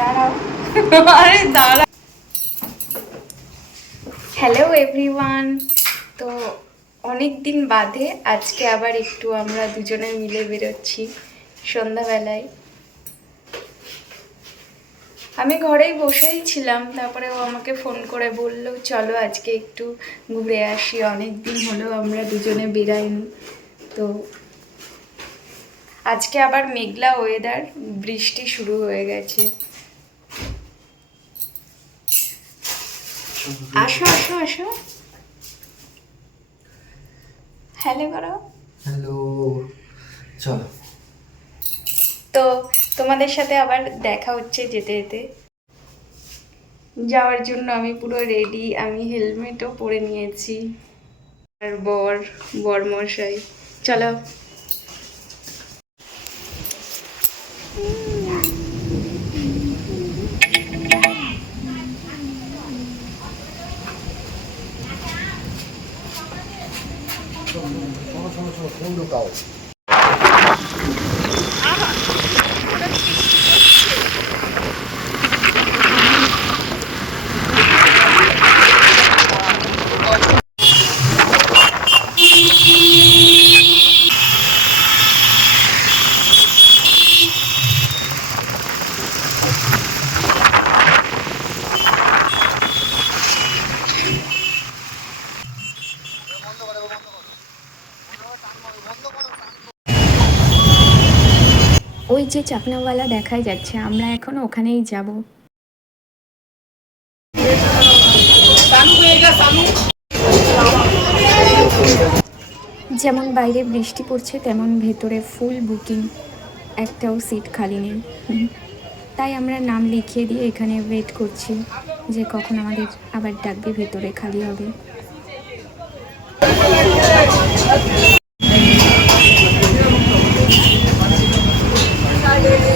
দাঁড়াও আরে দাঁড়া। Hello everyone. তো অনেক দিন বাদে আজকে আবার একটু আমরা দুজনে মিলে বেরোচ্ছি সন্ধ্যাবেলায়। আমি ঘরেই বসেই ছিলাম, তারপরে ও আমাকে ফোন করে বলল চলো আজকে একটু ঘুরে আসি, অনেক দিন হলো আমরা দুজনে বেরাইনি। তো আজকে আবার মেঘলা ওয়েদার, বৃষ্টি শুরু হয়ে গেছে। আসো আসো আসো, হ্যালো করো। হ্যালো, চলো। তো তোমাদের সাথে আবার দেখা হচ্ছে যেতে যেতে। যাওয়ার জন্য আমি পুরো রেডি, আমি হেলমেটও পরে নিয়েছি। আর বরমশাই চলো। ওই যে চাকনাওয়ালা দেখাই যাচ্ছে, আমরা এখন ওখানেই যাব। যেমন বাইরে বৃষ্টি পড়ছে তেমন ভেতরে ফুল বুকিং, একটাও সিট খালি নেই। তাই আমরা নাম লিখিয়ে দিয়ে এখানে ওয়েট করছি যে কখন আমাদের আবার ডাকবে, ভেতরে খালি হবে। Thank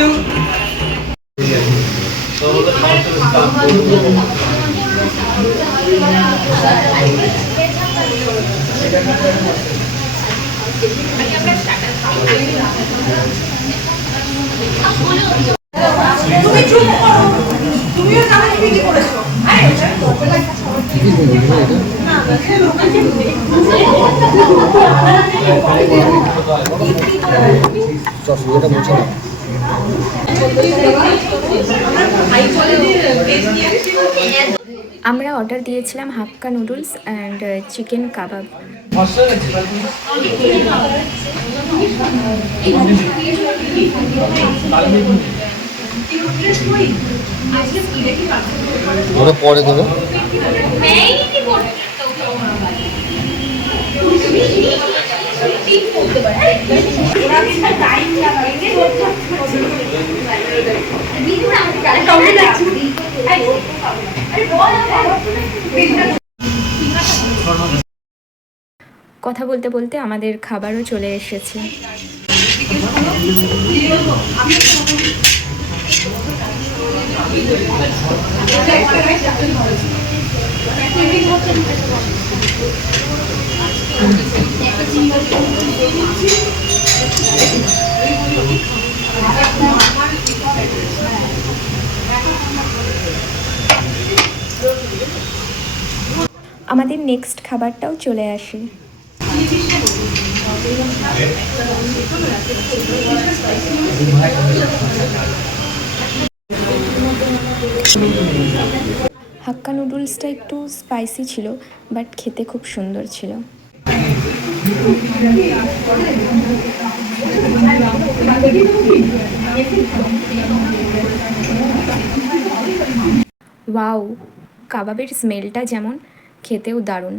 you. আমরা অর্ডার দিয়েছিলাম হাক্কা নুডলস অ্যান্ড চিকেন কাবাব। ওরা পরে দেবে। কথা বলতে বলতে আমাদের খাবারও চলে এসেছে। আমাদের নেক্সট খাবারটাও চলে আসে। হাক্কা নুডলসটা একটু স্পাইসি ছিল, বাট খেতে খুব সুন্দর ছিল। ওয়াও, কাবাবের স্মেলটা যেমন, খেতেও দারুণ।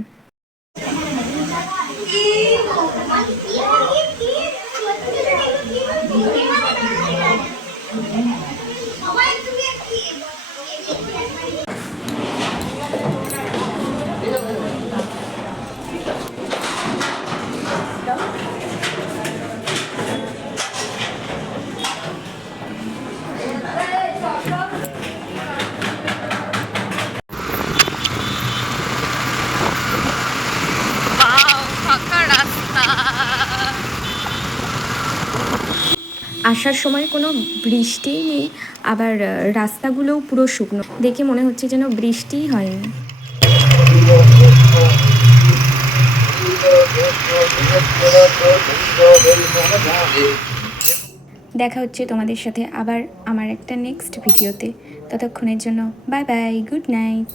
আসার সময় কোনো বৃষ্টিই নেই, আবার রাস্তাগুলোও পুরো শুকনো, দেখে মনে হচ্ছে যেন বৃষ্টিই হয়নি। দেখা হচ্ছে তোমাদের সাথে আবার আমার একটা নেক্সট ভিডিওতে। ততক্ষণের জন্য বাই বাই, গুড নাইট।